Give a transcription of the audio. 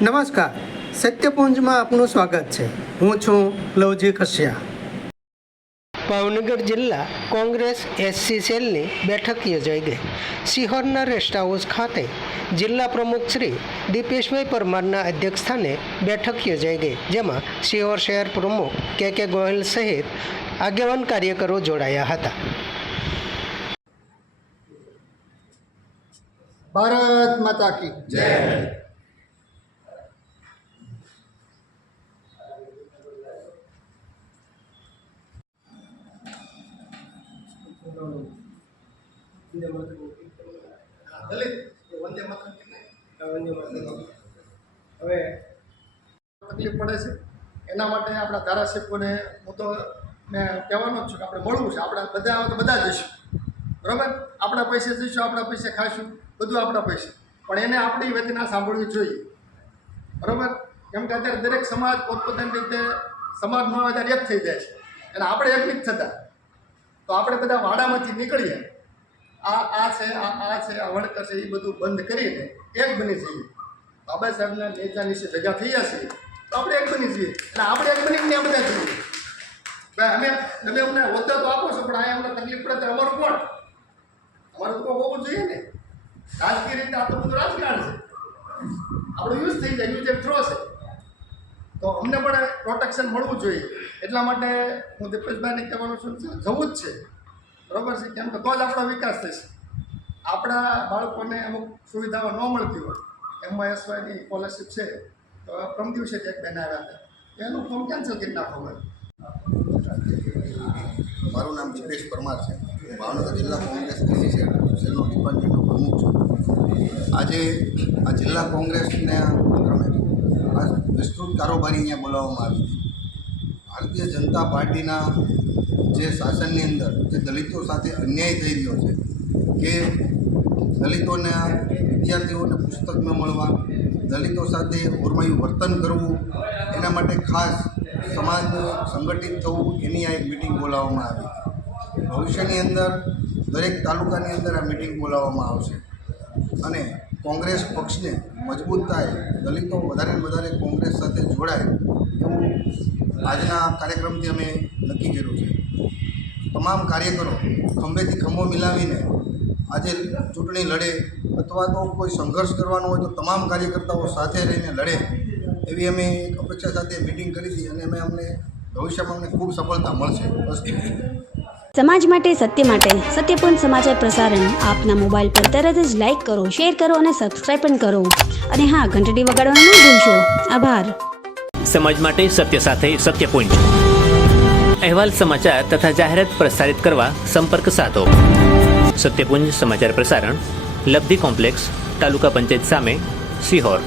નમસ્કાર, સત્યપુંજમાં આપનું સ્વાગત છે. હું છું લવજી કશ્યા. ભાવનગર જિલ્લા કોંગ્રેસ એસસી સેલની બેઠક યોજાઈ ગઈ. સિહોરના રેસ્ટ હાઉસ ખાતે જિલ્લા પ્રમુખ શ્રી દીપેશભાઈ પરમારના અધ્યક્ષસ્થાને બેઠક યોજાઈ ગઈ, જેમાં સિહોર શહેર પ્રમુખ કે ગોહિલ સહિત આગેવાન કાર્યકરો જોડાયા હતા. ભારત માતા કી જય. હવે તકલીફ પડે છે, એના માટે આપણા ધારાસભ્યોને હું તો મેં કહેવાનો જ છું કે આપણે મળવું છે. આપણે બધા આવે તો બધા જઈશું, બરાબર? આપણા પૈસે જઈશું, આપણા પૈસે ખાઈશું, બધું આપણા પૈસે, પણ એને આપણી વેદના સાંભળવી જોઈએ, બરાબર? કેમ કે અત્યારે દરેક સમાજ પોતપોતાની રીતે સમાજ ન હોય ત્યારે એક થઈ જાય છે, અને આપણે એક નથી થતા. તો આપણે બધા વાડામાંથી નીકળીએ, આ છે આ વણકર છે, એ બધું બંધ કરીને એક બની જઈએ. બાબા સાહેબના નેતા નીચે ભેગા થઈ જશે તો આપણે એક બની જઈએ, એટલે આપણે એક બનીને ત્યાં બધા જઈએ. ભાઈ તમે અમને હોદ્દો તો આપો છો, પણ અહીંયા અમને તકલીફ પડે તો અમારું કોણ? અમારું તો હોવું જોઈએ ને. રાજકીય રીતે આ તો બધું રાજકારણ છે, આપણું યુઝ થઈ જાય, યુઝ એન્ડ થ્રો છે. તો અમને પણ પ્રોટેક્શન મળવું જોઈએ. એટલા માટે હું દીપેશભાઈને કહેવાનું છું, જવું જ છે, બરાબર છે? કેમ કે તો જ આપણો વિકાસ થશે. આપણા બાળકોને અમુક સુવિધાઓ ન મળતી હોય, MSYની સ્કોલરશીપ છે, તો પ્રમ દિવસે જ એક બેન આવ્યા હતા, એનું ફોર્મ કેન્સલ કરી નાખો. મારું નામ દીપેશ પરમાર છે. હું ભાવનગર જિલ્લા કોંગ્રેસ સેલનો ડિપાર્ટમેન્ટનો પ્રમુખ છું. આજે આ જિલ્લા કોંગ્રેસને આ વિસ્તૃત કારોબારી અહીંયા બોલાવવામાં આવી હતી. ભારતીય જનતા પાર્ટીના જે શાસનની અંદર જે દલિતો સાથે અન્યાય થઈ રહ્યો છે, કે દલિતોને વિદ્યાર્થીઓને પુસ્તક ન મળવા, દલિતો સાથે ઓરમાયું વર્તન કરવું, એના માટે ખાસ સમાજ સંગઠિત થવું, એની આ એક મિટિંગ બોલાવવામાં આવી. ભવિષ્યની અંદર દરેક તાલુકાની અંદર આ મિટિંગ બોલાવવામાં આવશે, અને કોંગ્રેસ પક્ષને મજબૂત થાય, દલિતો વધારે ને વધારે કોંગ્રેસ સાથે જોડાય, એવું આજના કાર્યક્રમથી અમે નક્કી કર્યું છે. તમામ કાર્યકરો ખંભેથી ખંભો મિલાવીને આજે ચૂંટણી લડે, અથવા તો કોઈ સંઘર્ષ કરવાનો હોય તો તમામ કાર્યકર્તાઓ સાથે રહીને લડે, એવી અમે એક અપેક્ષા સાથે મિટિંગ કરી હતી, અને અમને ભવિષ્યમાં અમને ખૂબ સફળતા મળશે. બસ. સમાજ માટે, સત્ય માટે, સત્યપુંજ સમાચાર પ્રસારણ આપના મોબાઈલ પર તરત જ લાઈક કરો, શેર કરો અને સબસ્ક્રાઈબ પણ કરો. અને હા, ઘંટડી વગાડવાનું ન ભૂલશો. આભાર. સમાજ માટે સત્ય સાથે સત્યપુંજ. અહેવાલ, સમાચાર તથા જાહેરાત પ્રસારિત કરવા સંપર્ક સાધો. સત્યપુંજ સમાચાર પ્રસારણ, લબ્ધિ કોમ્પ્લેક્સ, તાલુકા પંચાયત સામે, સિહોર.